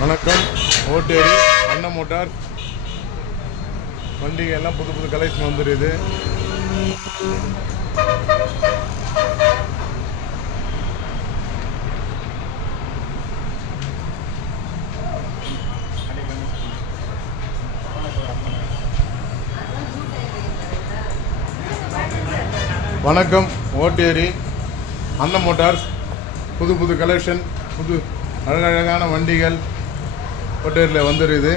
வணக்கம். ஓட்டேரி அண்ணன் மோட்டார் வண்டிகள் எல்லாம் புது புது கலெக்ஷன் வந்துடுது. வணக்கம். ஓட்டேரி அண்ணன் மோட்டார்ஸ் புது புது கலெக்ஷன், புது அழகழகான வண்டிகள் ஓட்டேரியில் வந்துடுது.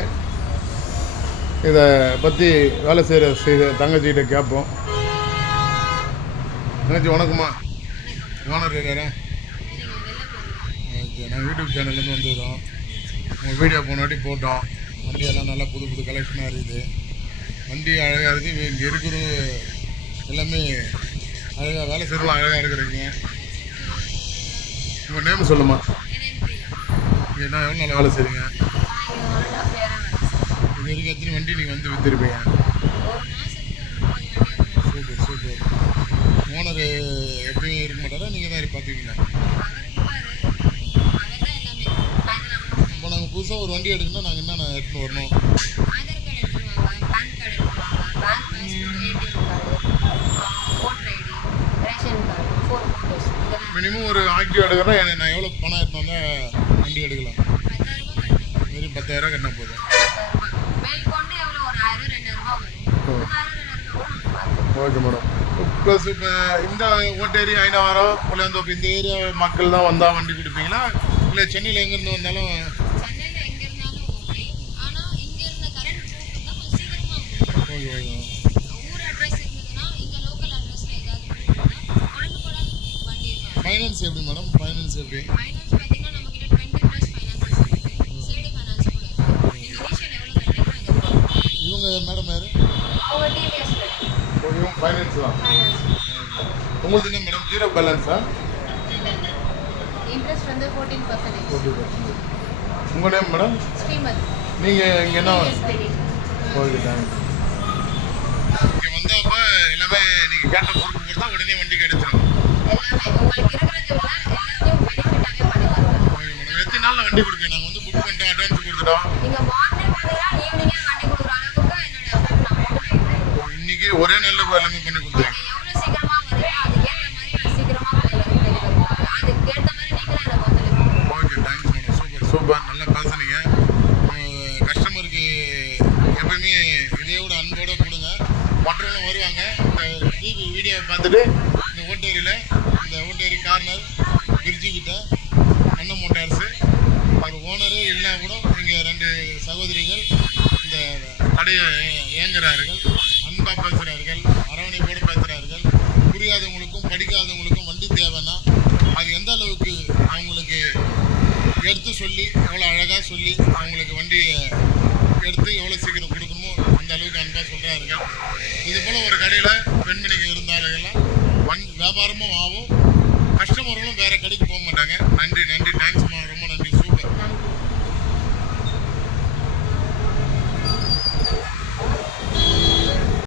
இதை பற்றி வேலை செய்கிற தங்கச்சிகிட்ட கேட்போம். தங்கச்சி வணக்கம்மா. ஓனர் இருக்காரா? ஓகே, நாங்கள் யூடியூப் சேனல்லேருந்து வந்துடுறோம். உங்கள் வீடியோ போன வாட்டி போட்டோம். வண்டியெல்லாம் நல்லா புது புது கலெக்ஷனாக இருக்குது. வண்டி அழகாக இருக்குது. இங்கே இருக்கிற எல்லாமே அழகாக வேலை செய்யலாம். அழகாக இருக்கிறீங்க. உங்கள் நேம் சொல்லுமா? என்ன எவ்வளோ நல்லா வேலை செய்கிறீங்க? இது வரைக்கும் எத்தனை வண்டி நீங்கள் வந்து விற்றுருப்பீங்க? Super super. ஓனர் எப்பயும் இருக்க மாட்டாரா? நீங்கள் தான் பார்த்துக்கிங்களா? இப்போ நாங்கள் புதுசாக ஒரு வண்டி எடுக்கணும்னா நாங்கள் என்னென்ன எடுத்துன்னு வரணும்? மினிமம் ஒரு ஆக்டிவ் எடுக்கிறேன்னா நான் எவ்வளோ பணம் எடுத்துன்னு வந்தால் வண்டி எடுக்கலாம்? வெறும் 10,000 கட்டினா போதும். Okay madam. ப்ளஸ் இப்போ இந்த ஓட்டேரி ஐநாவரம் புளியந்தோப்பு இந்த ஏரியா மக்கள் தான் வந்தால் வண்டி கொடுப்பீங்களா? இல்லை சென்னையில் எங்கேருந்து வந்தாலும்? Okay okay. ஃபைனான்ஸ் எப்படி மேடம்? ஃபைனான்ஸ் எப்படி? இவங்க மேடம் யார்? இவங்க ஃபைனான்ஸ் தான். உங்களுக்கு என்ன மேடம்? ஜீரோ பேலன்ஸா? இன்ட்ரெஸ்ட் வந்து 14%. உங்கள் நேம் மேடம்? ஸ்ரீமதி. நீங்கள் இங்கே என்ன? Okay thanks. இங்கே வந்தாப்போ எல்லாமே நீங்கள் கேட்ட பொருள் கொடுத்தா உடனே வண்டிக்கு எடுத்துடும். எத்தனை நாளில் வண்டி கொடுப்பீங்க? நாங்கள் வந்து புக் பண்ணிட்டோம், அட்வான்ஸ் கொடுத்துட்டோம். இன்னைக்கு ஒரே நல்ல எல்லாமே பண்ணி கொடுத்தேன். Okay thanks madam. Super super. நல்லா பேசுனீங்க. கஸ்டமருக்கு எப்பயுமே இதையோட அன்போடு கொடுங்க. மற்றவங்களும் வருவாங்க. இந்த டிவி வீடியோவை பார்த்துட்டு இந்த ஓட்டேரியில் இந்த ஓட்டேரி கார்னர் பிரிட்ஜுக்கிட்ட அண்ணன் மோட்டார்ஸு ஒரு ஓனரு இல்லைனா கூட இங்கே 2 சகோதரிகள் இந்த கடையை இயங்குகிறார்கள். அன்பாக பேசுகிறார்கள், அரவணைப்போடு பேசுகிறார்கள். புரியாதவங்களுக்கும் படிக்காதவங்களுக்கும் வண்டி தேவைன்னா அது எந்த அளவுக்கு அவங்களுக்கு எடுத்து சொல்லி எவ்வளோ அழகாக சொல்லி அவங்களுக்கு வண்டியை எடுத்து எவ்வளோ சீக்கிரம் கொடுக்கணுமோ அந்த அளவுக்கு அன்பாக சொல்கிறார்கள். இது போல் ஒரு கடையில் பெண்மணிகள் இருந்தாலும் வியாபாரமும் ஆகும், கஸ்டமர்களும் வேறு கடைக்கு போக மாட்டாங்க. நன்றி நன்றி.